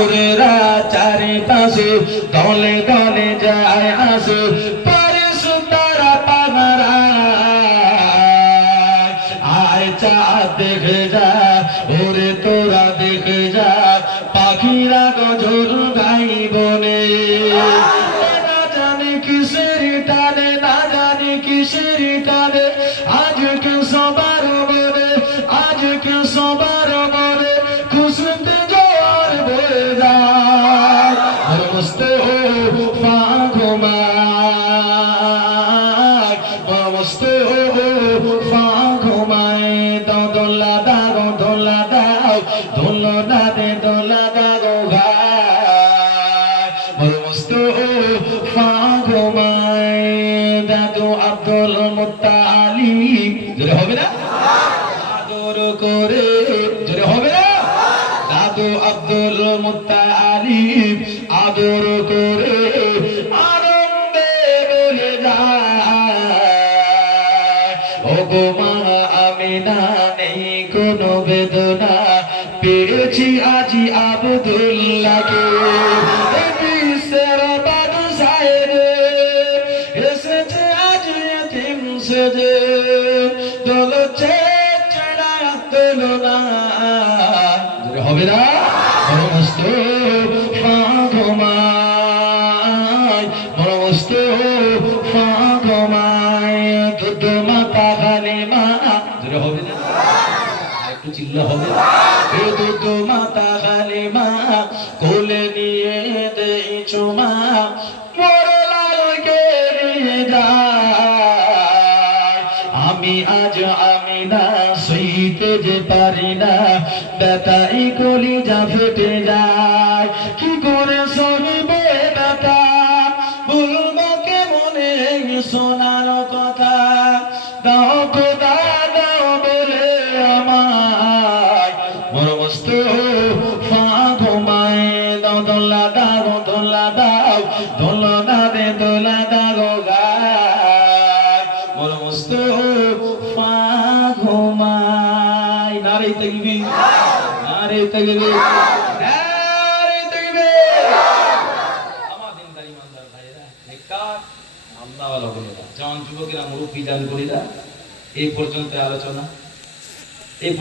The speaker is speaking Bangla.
সুরেরা চারিপাশে দলে দলে যায় আসে পরে সুতারা পাগরা আয় চাঁদ দেখে যা ওরে তোরা দেখে যা পাখিরা গজল গাইবনে না জানি কিসের টানে না জানি কিসের টানে আজকে সবার মনে আজকে সবার মনে খুশিতে জোয়ার বয়ে যায় মস্ত ফাঘুমায় মস্ত ফাঘুমায় দোলা দাও দোলা দাও দোলা দে দোলা দাও ভাই মস্ত ফাঘুমায় দাদু আব্দুল মুত্তালিব জোরে হবে না আদর করে জোরে হবে না দাদু আব্দুল মুত্তালিব আদর করে আনন্দে বলে যায় ও গো মা আমিনা নেই কোনো বেদনা পেয়েছি আজি আব্দুল্লাহকে বিশ্বের বাদশাহে এসেছে আজি এতিম সেজে দোলছে চেনা দোলনা হবে না মস্ত ফাঘুমায় মস্ত ফাঘুমায় দুধ মাতা হালিমা হবে না একটু চিল্লা হবে দুধ মাতা হালিমা কোলে নিয়ে দেই চুমা মোরলালকে নিয়ে যায় আমি আজ আমি না সইতে যে পারি না ব্যথাই কলিজা ফেটে যায় কি করে সইবে ব্যথা বলবো কেমনে সোনার কথা দাও খোদা দাও বলে আমায় মস্ত ফাঘুমায় দাও দোলা দাও দোলা দাও দোলা দে দোলা দাও গায় মস্ত ফাঘুমায় নারে তাকবীর নারে তাকবীর নারে তাকবীর আমার দিনদার ইমানদার ভাইরা নেককার আল্লাহওয়ালা বলেরা জওয়ান যুবকেরা মুরব্বি জান করিরা এই পর্যন্ত আলোচনা